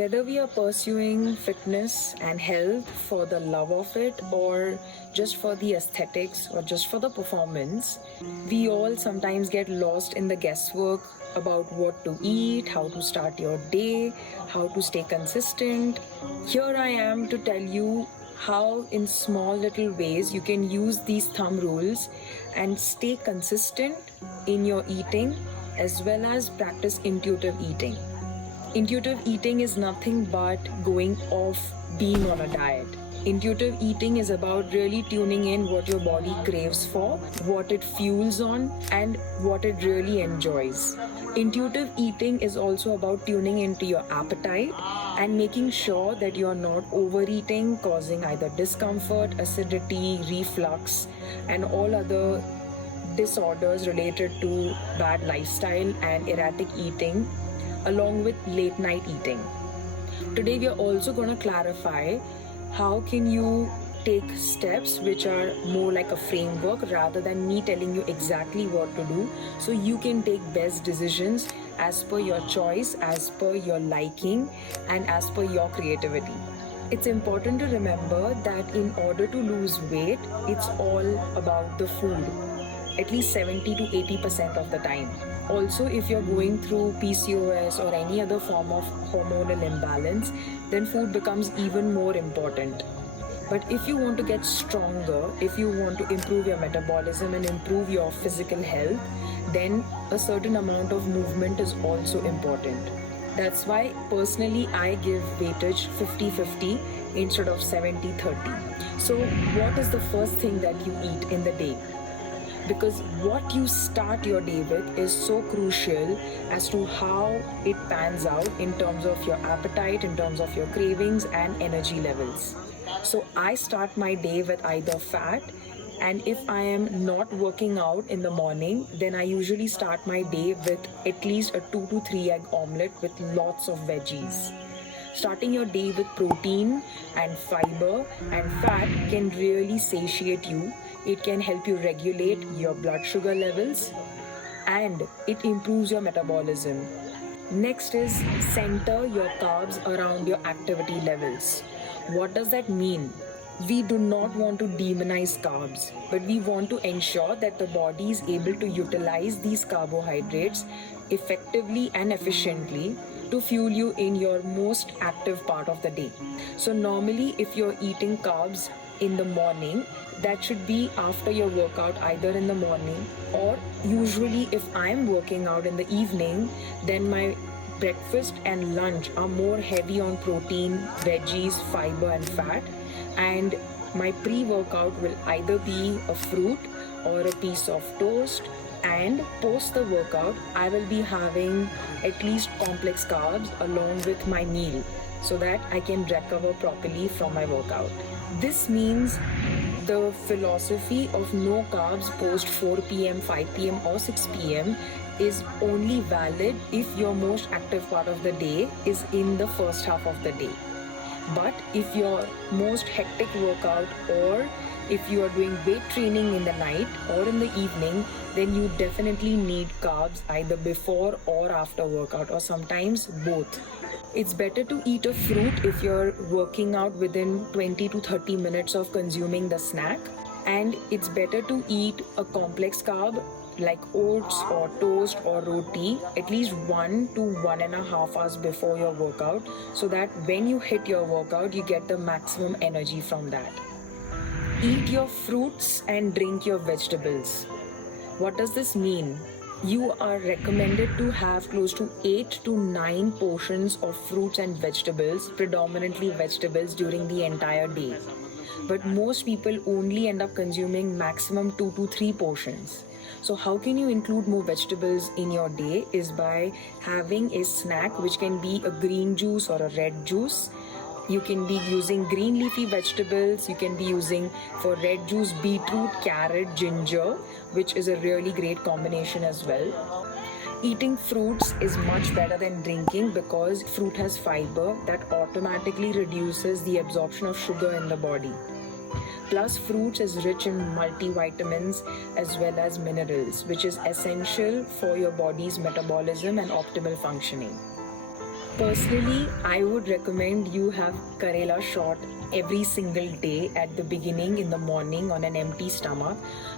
Whether we are pursuing fitness and health for the love of it, or just for the aesthetics, or just for the performance, we all sometimes get lost in the guesswork about what to eat, how to start your day, how to stay consistent. Here I am to tell you how, in small little ways, you can use these thumb rules and stay consistent in your eating, as well as practice intuitive eating. Intuitive eating is nothing but going off being on a diet. Intuitive eating is about really tuning in what your body craves for, what it fuels on, and what it really enjoys. Intuitive eating is also about tuning into your appetite and making sure that you're not overeating, causing either discomfort, acidity, reflux, and all other disorders related to bad lifestyle and erratic eating, along with late night eating. Today we are also going to clarify how can you take steps which are more like a framework rather than me telling you exactly what to do, so you can take best decisions as per your choice, as per your liking, and as per your creativity. It's important to remember that in order to lose weight, it's all about the food, at least 70 to 80% of the time. Also, if you're going through PCOS or any other form of hormonal imbalance, then food becomes even more important. But if you want to get stronger, if you want to improve your metabolism and improve your physical health, then a certain amount of movement is also important. That's why personally I give weightage 50-50 instead of 70-30. So what is the first thing that you eat in the day? Because what you start your day with is so crucial as to how it pans out in terms of your appetite, in terms of your cravings and energy levels. So I start my day with either fat, and if I am not working out in the morning, then I usually start my day with at least a 2 to 3 egg omelette with lots of veggies. Starting your day with protein and fiber and fat can really satiate you. It can help you regulate your blood sugar levels, and it improves your metabolism. Next is center your carbs around your activity levels. What does that mean? We do not want to demonize carbs, but we want to ensure that the body is able to utilize these carbohydrates effectively and efficiently to fuel you in your most active part of the day. So normally if you're eating carbs in the morning, that should be after your workout, either in the morning, or usually if I'm working out in the evening, then my breakfast and lunch are more heavy on protein, veggies, fiber and fat, and my pre-workout will either be a fruit or a piece of toast, and post the workout I will be having at least complex carbs along with my meal so that I can recover properly from my workout. This means the philosophy of no carbs post 4 p.m., 5 p.m. or 6 p.m. is only valid if your most active part of the day is in the first half of the day. But if your most hectic workout, or if you are doing weight training in the night or in the evening, then you definitely need carbs either before or after workout, or sometimes both. It's better to eat a fruit if you're working out within 20 to 30 minutes of consuming the snack, and it's better to eat a complex carb like oats or toast or roti at least 1 to 1.5 hours before your workout, so that when you hit your workout you get the maximum energy from that. Eat your fruits and drink your vegetables. What does this mean? You are recommended to have close to 8 to 9 portions of fruits and vegetables, predominantly vegetables, during the entire day. But most people only end up consuming maximum 2 to 3 portions. So how can you include more vegetables in your day is by having a snack which can be a green juice or a red juice. You can be using green leafy vegetables. You can be using, for red juice, beetroot, carrot, ginger, which is a really great combination as well. Eating fruits is much better than drinking because fruit has fiber that automatically reduces the absorption of sugar in the body. Plus, fruits is rich in multivitamins as well as minerals, which is essential for your body's metabolism and optimal functioning. Personally, I would recommend you have Karela shot every single day at the beginning in the morning on an empty stomach,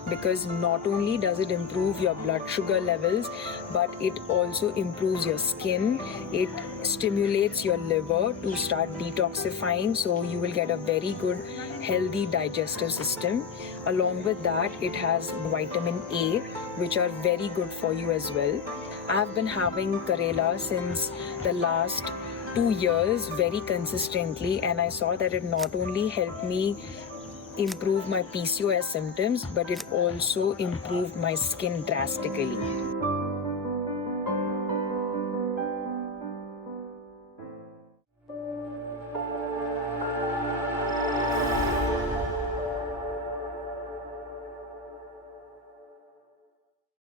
because not only does it improve your blood sugar levels, but it also improves your skin. It stimulates your liver to start detoxifying, so you will get a very good healthy digestive system. Along with that, it has vitamin A, which are very good for you as well. I've been having Karela since the last 2 years very consistently, and I saw that it not only helped me improve my PCOS symptoms, but it also improved my skin drastically.